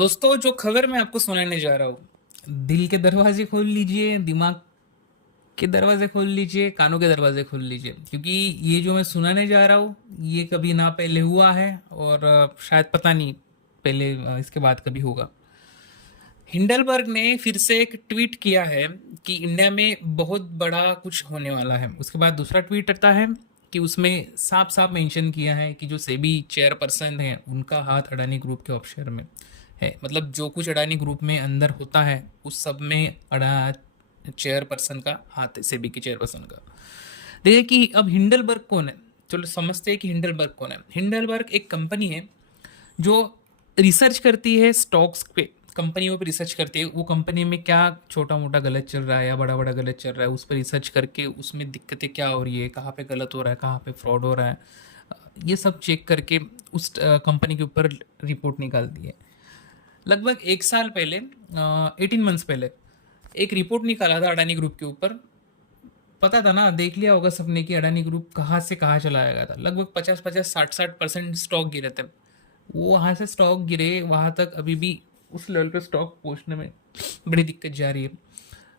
दोस्तों, जो खबर मैं आपको सुनाने जा रहा हूँ, दिल के दरवाजे खोल लीजिए, दिमाग के दरवाजे खोल लीजिए, कानों के दरवाजे खोल लीजिए, क्योंकि ये जो मैं सुनाने जा रहा हूँ ये कभी ना पहले हुआ है और शायद पता नहीं पहले इसके बाद कभी होगा। हिंडलबर्ग ने फिर से एक ट्वीट किया है कि इंडिया में बहुत बड़ा कुछ होने वाला है। उसके बाद दूसरा ट्वीट आता है कि उसमें साफ साफ मेंशन किया है कि जो सेबी चेयरपर्सन है उनका हाथ अडानी ग्रुप के ऑफशोर में है। मतलब जो कुछ अडानी ग्रुप में अंदर होता है उस सब में अडा चेयरपर्सन का हाथ है, सेबी के चेयरपर्सन का। देखिए कि अब हिंडलबर्ग कौन है। चलो समझते हैं कि हिंडलबर्ग कौन है। हिंडलबर्ग एक कंपनी है जो रिसर्च करती है स्टॉक्स पे, कंपनियों पे रिसर्च करती है। वो कंपनी में क्या छोटा मोटा गलत चल रहा है या बड़ा बड़ा गलत चल रहा है उस पर रिसर्च करके उसमें दिक्कतें क्या हो रही है, कहाँ पे गलत हो रहा है, कहाँ पे फ्रॉड हो रहा है, ये सब चेक करके उस कंपनी के ऊपर रिपोर्ट निकालती है। लगभग 1 साल पहले, 18 मंथ्स पहले, एक रिपोर्ट निकाला था अडानी ग्रुप के ऊपर। पता था ना, देख लिया होगा सबने कि अडानी ग्रुप कहाँ से कहाँ चलाया गया था। लगभग 50-50 60-60% स्टॉक गिरे थे। वो वहाँ से स्टॉक गिरे वहाँ तक अभी भी उस लेवल पे स्टॉक पहुँचने में बड़ी दिक्कत जा रही है।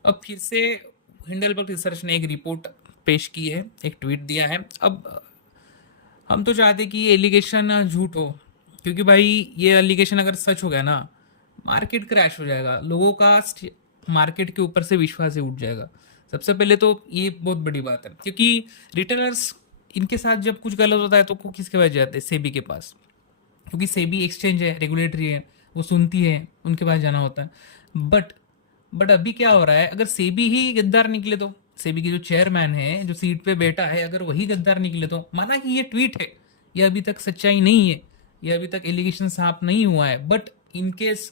अब फिर से हिंडलबर्ग रिसर्च ने एक रिपोर्ट पेश की है, एक ट्वीट दिया है। अब हम तो चाहते कि ये एलिगेशन झूठ हो, क्योंकि भाई ये एलिगेशन अगर सच हो गया ना, मार्केट क्रैश हो जाएगा, लोगों का मार्केट के ऊपर से विश्वास ही उठ जाएगा। सबसे पहले तो ये बहुत बड़ी बात है, क्योंकि रिटेलर्स, इनके साथ जब कुछ गलत होता है तो वो किसके पास जाते हैं? सेबी के पास, क्योंकि सेबी एक्सचेंज है, रेगुलेटरी है, वो सुनती है, उनके पास जाना होता है। बट बट अभी क्या हो रहा है, अगर सेबी ही गद्दार निकले तो, सेबी की जो चेयरमैन है, जो सीट पे बैठा है, अगर वही गद्दार निकले तो, माना कि ये ट्वीट है, ये अभी तक सच्चाई नहीं है, ये अभी तक एलिगेशन साफ नहीं हुआ है, बट इन केस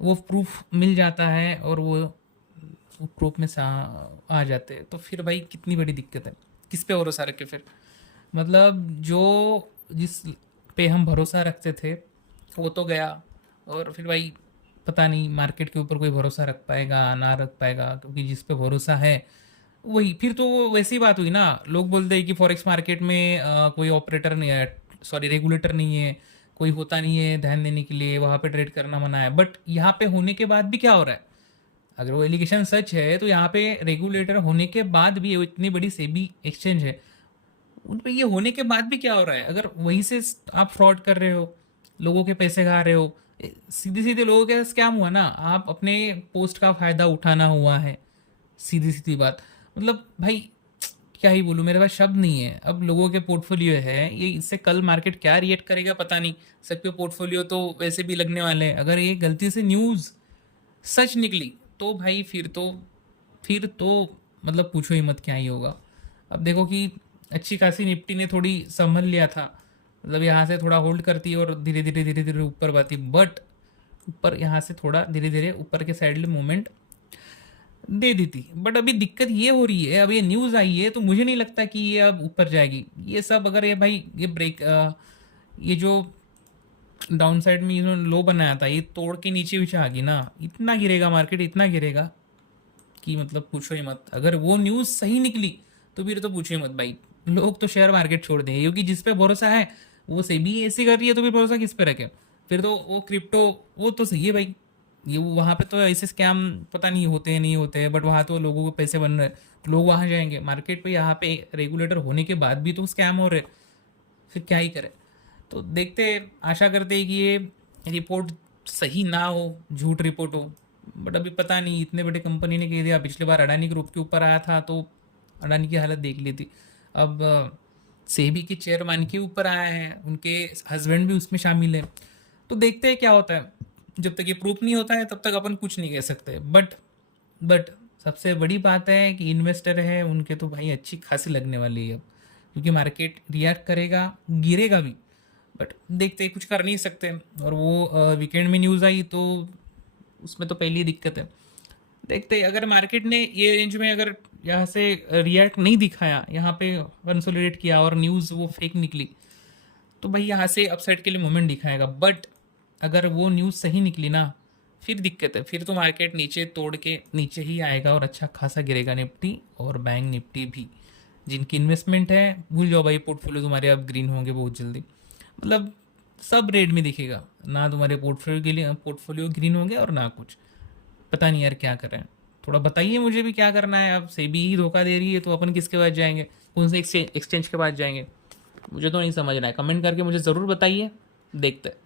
वो प्रूफ मिल जाता है और वो प्रूफ में आ जाते हैं, तो फिर भाई कितनी बड़ी दिक्कत है। किस पे भरोसा रखे फिर? मतलब जो जिस पे हम भरोसा रखते थे वो तो गया, और फिर भाई पता नहीं मार्केट के ऊपर कोई भरोसा रख पाएगा ना रख पाएगा, क्योंकि जिस पे भरोसा है वही, फिर तो वो वैसी बात हुई ना। लोग बोलते हैं कि फॉरेक्स मार्केट में कोई ऑपरेटर नहीं है, सॉरी रेगुलेटर नहीं है, कोई होता नहीं है ध्यान देने के लिए, वहाँ पे ट्रेड करना मना है। बट यहाँ पे होने के बाद भी क्या हो रहा है? अगर वो एलिगेशन सच है तो यहाँ पे रेगुलेटर होने के बाद भी, वो इतनी बड़ी सेबी एक्सचेंज है, उन पे ये होने के बाद भी क्या हो रहा है? अगर वहीं से आप फ्रॉड कर रहे हो, लोगों के पैसे खा रहे हो, सीधे सीधे लोगों के स्कैम हुआ ना, आप अपने पोस्ट का फायदा उठाना हुआ है, सीधी सीधी बात। मतलब भाई क्या ही बोलूँ, मेरे पास शब्द नहीं है। अब लोगों के पोर्टफोलियो है ये, इससे कल मार्केट क्या रिएक्ट करेगा पता नहीं। सबके पोर्टफोलियो तो वैसे भी लगने वाले हैं। अगर ये गलती से न्यूज़ सच निकली तो भाई फिर तो मतलब पूछो ही मत क्या ही होगा। अब देखो कि अच्छी खासी निफ्टी ने थोड़ी संभल लिया था, मतलब यहाँ से थोड़ा होल्ड करती है और धीरे धीरे ऊपर बाती, बट ऊपर यहाँ से थोड़ा धीरे धीरे ऊपर के साइड मूवमेंट दे दी थी। बट अभी दिक्कत ये हो रही है, अब ये न्यूज़ आई है तो मुझे नहीं लगता कि ये अब ऊपर जाएगी। ये सब अगर ये भाई ये ब्रेक, ये जो डाउन साइड में इन्होंने लो बनाया था, ये तोड़ के नीचे भी आ गई ना, इतना गिरेगा मार्केट, इतना गिरेगा कि मतलब पूछो ही मत। अगर वो न्यूज़ सही निकली तो फिर तो पूछो ही मत भाई, लोग तो शेयर मार्केट छोड़ देंगे, क्योंकि जिस पे भरोसा है वो सेबी ऐसे कर रही है, तो फिर भरोसा किस पे रखे? फिर तो वो क्रिप्टो, वो तो सही है भाई, ये वहाँ पे तो ऐसे स्कैम पता नहीं होते हैं नहीं होते हैं, बट वहाँ तो लोगों को पैसे बन रहे हैं, तो लोग वहाँ जाएंगे। मार्केट पे यहाँ पे रेगुलेटर होने के बाद भी तो स्कैम हो रहे, फिर क्या ही करें? तो देखते हैं, आशा करते हैं कि ये रिपोर्ट सही ना हो, झूठ रिपोर्ट हो। बट अभी पता नहीं, इतने बड़े कंपनी ने कह दिया। पिछली बार अडानी ग्रुप के ऊपर आया था तो अडानी की हालत देख ली थी। अब सेबी के चेयरमैन के ऊपर आया है, उनके हस्बैंड भी उसमें शामिल है। तो देखते हैं क्या होता है। जब तक ये प्रूफ नहीं होता है तब तक अपन कुछ नहीं कह सकते। बट सबसे बड़ी बात है कि इन्वेस्टर है उनके तो भाई अच्छी खासी लगने वाली है अब, क्योंकि मार्केट रिएक्ट करेगा, गिरेगा भी, बट देखते ही कुछ कर नहीं सकते। और वो वीकेंड में न्यूज़ आई तो उसमें तो पहली दिक्कत है। देखते ही अगर मार्केट ने ये रेंज में अगर यहाँ से रिएक्ट नहीं दिखाया, यहाँ पे कंसोलिडेट किया और न्यूज़ वो फेक निकली, तो भाई यहाँ से अपसाइड के लिए मोमेंट दिखाएगा। बट अगर वो न्यूज़ सही निकली ना, फिर दिक्कत है, फिर तो मार्केट नीचे तोड़ के नीचे ही आएगा और अच्छा खासा गिरेगा निफ्टी और बैंक निफ्टी भी। जिनकी इन्वेस्टमेंट है भूल जाओ भाई, पोर्टफोलियो तुम्हारे अब ग्रीन होंगे बहुत जल्दी। मतलब सब रेड में दिखेगा, ना तुम्हारे पोर्टफोलियो के लिए पोर्टफोलियो ग्रीन होंगे और ना कुछ। पता नहीं यार क्या करें, थोड़ा बताइए मुझे भी क्या करना है। अब सेबी ही धोखा दे रही है तो अपन किसके पास जाएंगे, कौन से एक्सचेंज के पास जाएंगे, मुझे तो नहीं समझ रहा है। कमेंट करके मुझे ज़रूर बताइए, देखते हैं।